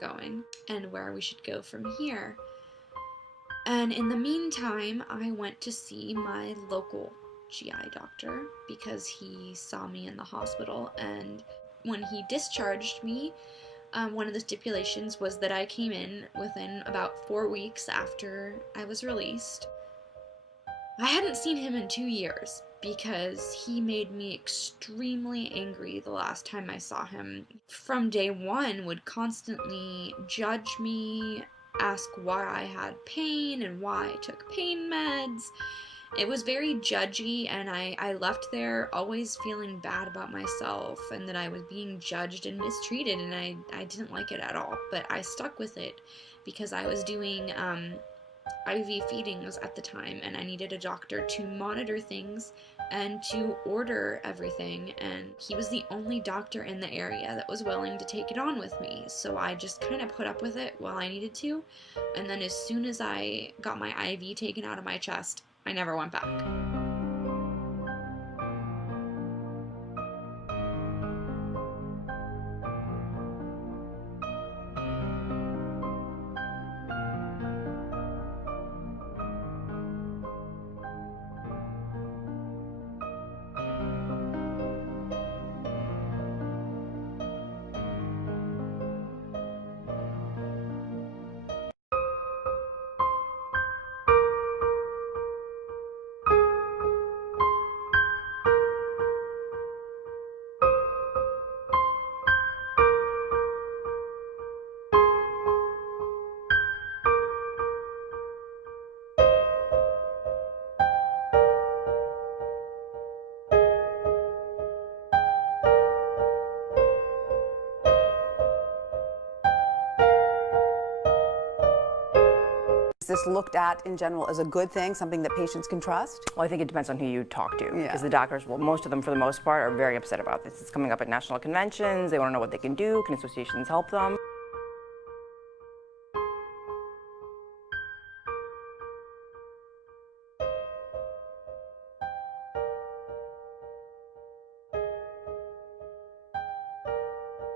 going and where we should go from here. And in the meantime, I went to see my local GI doctor because he saw me in the hospital, and when he discharged me, one of the stipulations was that I came in within about 4 weeks after I was released. I hadn't seen him in 2 years because he made me extremely angry the last time I saw him. From day one, would constantly judge me, ask why I had pain and why I took pain meds. It was very judgy, and I left there always feeling bad about myself and that I was being judged and mistreated, and I didn't like it at all. But I stuck with it because I was doing IV feedings at the time, and I needed a doctor to monitor things and to order everything, and he was the only doctor in the area that was willing to take it on with me. So I just kind of put up with it while I needed to, and then as soon as I got my IV taken out of my chest, I never went back. Is this looked at in general as a good thing, something that patients can trust? Well, I think it depends on who you talk to. Yeah. Because the doctors, well, most of them for the most part, are very upset about this. It's coming up at national conventions. They want to know what they can do. Can associations help them?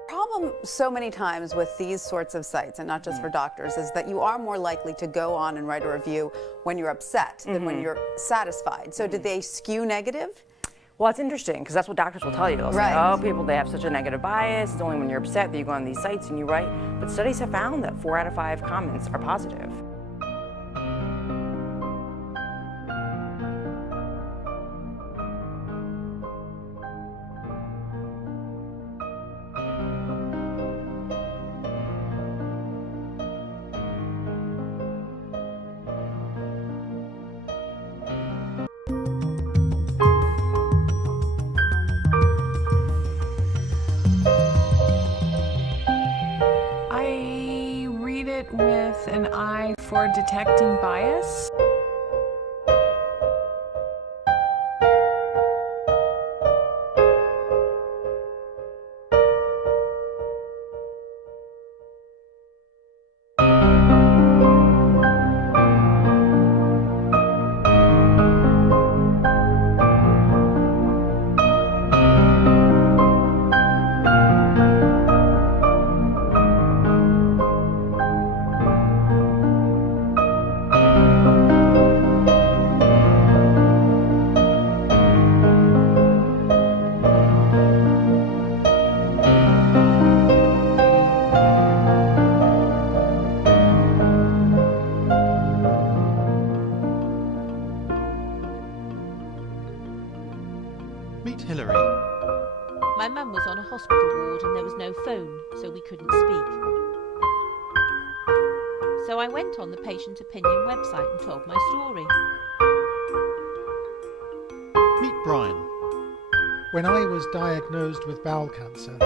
Problem so many times with these sorts of sites, and not just for doctors, is that you are more likely to go on and write a review when you're upset than when you're satisfied. So did they skew negative? Well, it's interesting because that's what doctors will tell you. They'll say, oh, people, they have such a negative bias. It's only when you're upset that you go on these sites and you write. But studies have found that 4 out of 5 comments are positive. I read it with an eye for detecting bias. Meet Hillary. My mum was on a hospital ward and there was no phone, so we couldn't speak. So I went on the patient opinion website and told my story. Meet Brian. When I was diagnosed with bowel cancer,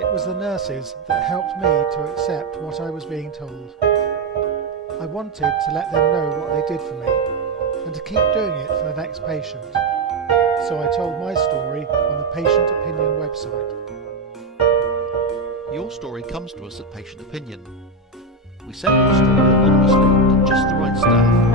it was the nurses that helped me to accept what I was being told. I wanted to let them know what they did for me and to keep doing it for the next patient. So I told my story on the Patient Opinion website. Your story comes to us at Patient Opinion. We send your story anonymously to just the right staff